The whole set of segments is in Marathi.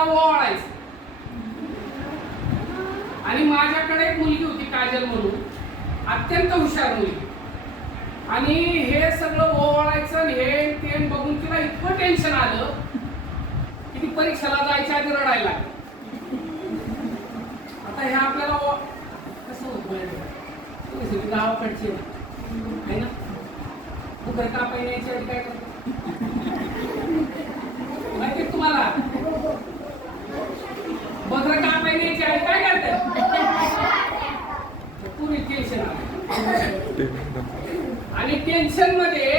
मला ओवाळायचं. आणि माझ्याकडे एक मुलगी होती काजल म्हणून, अत्यंत हुशार मुलगी. आणि हे सगळं ओवाळायचं हे ते बघून तिला इतकं टेन्शन आलं की ती परीक्षेला जायच्या आधी रडायला लागली. आता हे आपल्याला कसं होत गावाकडचे आहे ना, बुकर कापाय न्यायच्या आधी काय करतो माहिती तुम्हाला? बकर कापाय न्यायच्या आधी काय करतात? पुरी टेन्शन आलं. आणि टेन्शन मध्ये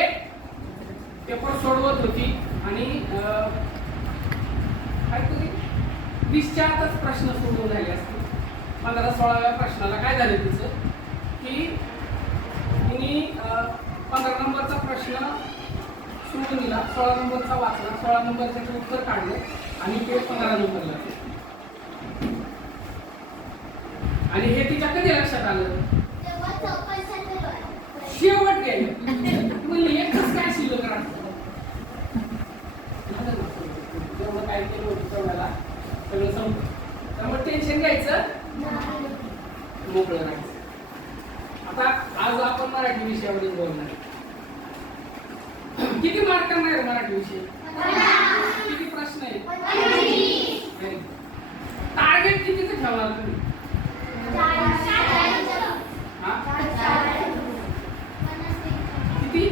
पेपर सोडवत होती आणि काहीतरी 20च्या आतच प्रश्न सोडवून झाले असते. 15-16व्या प्रश्नाला काय झालं तिचं की तिने 15 नंबरचा प्रश्न सोडून दिला, 16 नंबरचा वाचला, 16 नंबरचं उत्तर काढलं आणि ते 15 नंबरला. आणि हे तिच्या कधी लक्षात आलं? शेवट गेले म्हणले एकच काय शिल्लक राहतं. जेवढं काय केलं होतं तेवढ्याला सगळं संपलं. त्यामुळे टेन्शन घ्यायचं, मोकळं राहायचं. आता आज आपण मराठी विषयावरच बोलणार. किती मार्क करणार मराठी विषय? किती प्रश्न आहेत? टार्गेट कितीचं ठेवणार तुम्ही? किती?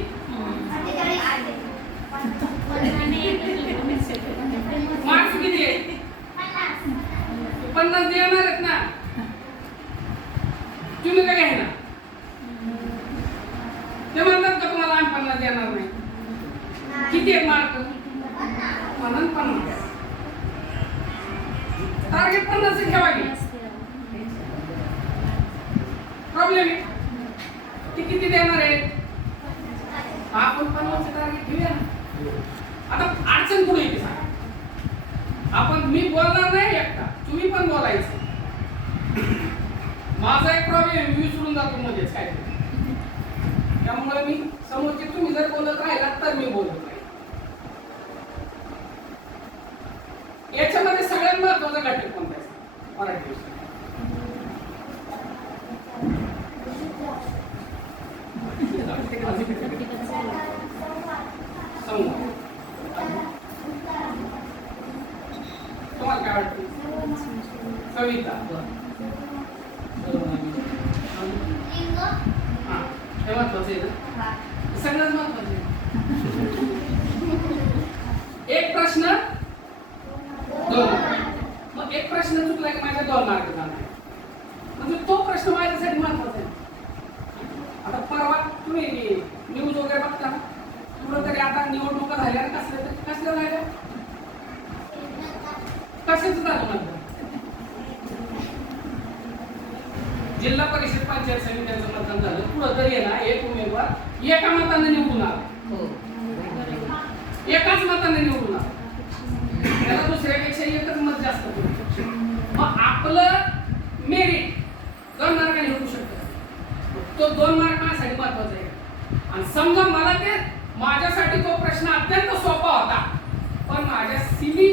मार्क्स किती आहेत? 50 देणार आहेत ना तुम्ही? काय घ्यायला ते म्हणतात का तुम्हाला 50 देणार नाही? किती आहेत मार्क? 50. टार्गेट 50 ठेवा की. प्रॉब्लेम आहे ते किती देणार आहे? आपण 50 टार्गेट घेऊया ना. आता अडचण कुठे येते सांगा? आपण मी बोलणार नाही एकटा, तुम्ही पण बोलायचं. माझा एक प्रॉब्लेम मी विसरून जातो मध्येच काय, त्यामुळे मी समोरचे तुम्ही जर बोलत राहिलात तर मी बोलत नाही. याच्यामध्ये सगळ्यात महत्वाचा घटक कोणता आहे मराठी विषय? तुम्हाला काय वाटतं? कविता. हे महत्वाचं आहे ना, सगळ्यात महत्वाचं आहे. एक प्रश्न 2 मग एक प्रश्न चुकला की माझ्या 2 मार्क जाणार. म्हणजे तो प्रश्न माझ्यासाठी महत्वाचा आहे. आता परवा तुम्ही न्यूज वगैरे बघता कुठं तरी आता निवडणुका झाल्या कसल्या झाल्या? कशाचं झालं म्हणतात? जिल्हा परिषद पंचायत समित्यांचं मतदान झालं. पुढं तरी आहे ना एक उमेदवार एका मताने निवडून आला, एकाच मताने निवडून आला. त्याला दुसऱ्यापेक्षा एकच मत जास्त पडलं. मग आपलं मेरिट 2 मार्काने निवडू शकतो. तो 2 मार्क माझ्यासाठी महत्वाचा आहे. आणि समजा मला ते माझ्यासाठी तो प्रश्न अत्यंत सोपा होता, पण माझ्या सिली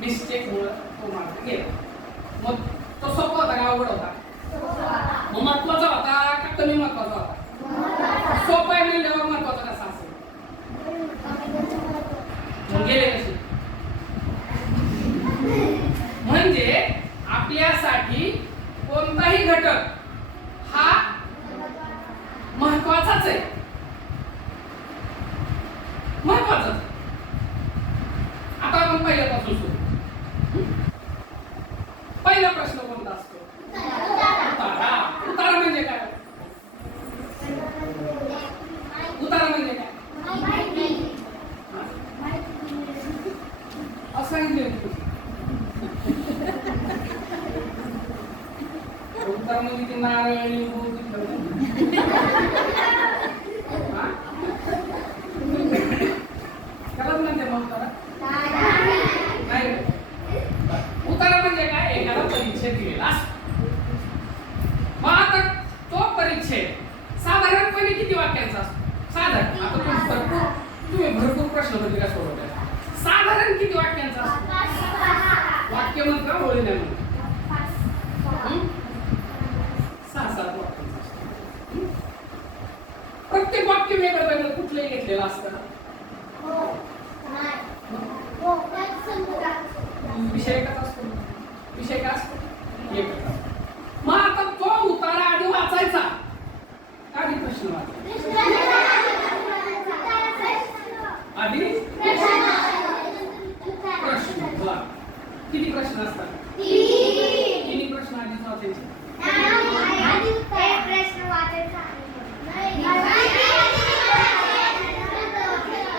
मिस्टेक मुळे तो मार्क गेला. मग तो सोपा होता का अवघड होता? मग महत्वाचा होता का कमी महत्वाचा होता? सोपा आहे म्हणल्यावर महत्वाचा कसा असेल? मग गेले कसे? म्हणजे आपल्यासाठी कोणताही घटक हा महत्वाचाच आहे. महत्वाचाच. आता आपण पहिल्यापासून सुरू. पहिला प्रश्न कोणता असतो? उतारा. उतारा म्हणजे काय? उतारा म्हणजे काय? असं सांगितलं. उतारा म्हणजे ते नारळ लिंबू त्याला म्हणते मग उतारा नाही. उतारा म्हणजे काय? एखादा परिच्छेद दिलेला असतो. मग आता तो परिच्छेद साधारणपणे किती वाक्यांचा असतो? साधारण आता तुम्ही भरपूर प्रश्नपत्रिका सोडवताय. साधारण किती वाक्यांचा असतो? वाक्य म्हणत का ओळी नाही म्हणत? 6-7 वाक्यांचं असतं. प्रत्येक वाक्य वेगळं वेगळं कुठलंही घेतलेलं असतं. विषय एकच असतो. विषय काय असतो? एकच असतो. मग आता तो उतारा आधी वाचायचा आधी प्रश्न वाचायचा आधी प्रश्न. बरं, किती प्रश्न असतात? 3 प्रश्न आधी वाचायचे.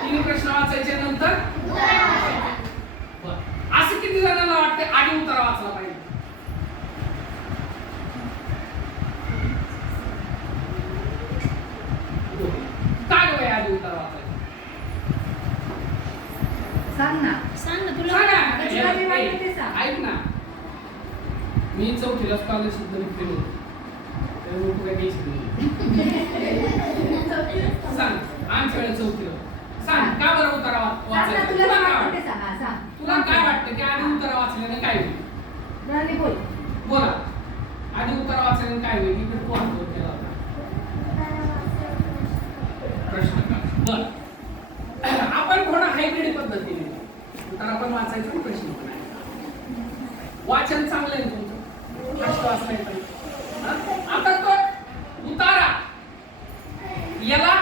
तीन प्रश्न वाचायचे नंतर असं किती जणांना वाटते आधी उतारा वाचला पाहिजे? काय वय आधी उतारा वाचायचा? सांग ना ऐक ना, मी 4थीला स्कॉलरशिप मध्ये फेल होतो. सांग आमच्या वेळेस 4थीला सांग का बरं उतारा वाचायचा? तुला काय वाटतं की आधी उतारा वाचल्याने काय होईल? बोला, आधी उतारा वाचल्याने काय होईल? इकडे कोण केला होता प्रश्न? बरं, आपण थोडा हायब्रिड पद्धतीने उतारा पण वाचायचा आणि प्रश्न पण आहे. वाचन चांगलं आहे तुमचं, फास्ट वाचता येतं. आता तो उतारा याला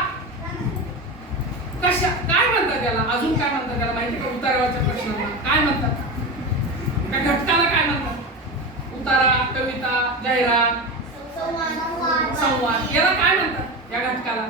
कशा काय म्हणतात त्याला? अजून काय म्हणतात त्याला माहिती का? उताराच्या प्रश्नाला काय म्हणतात? त्या घटकाला काय म्हणतात? उतारा, कविता, जाहिरात, संवाद याला काय म्हणतात? या घटकाला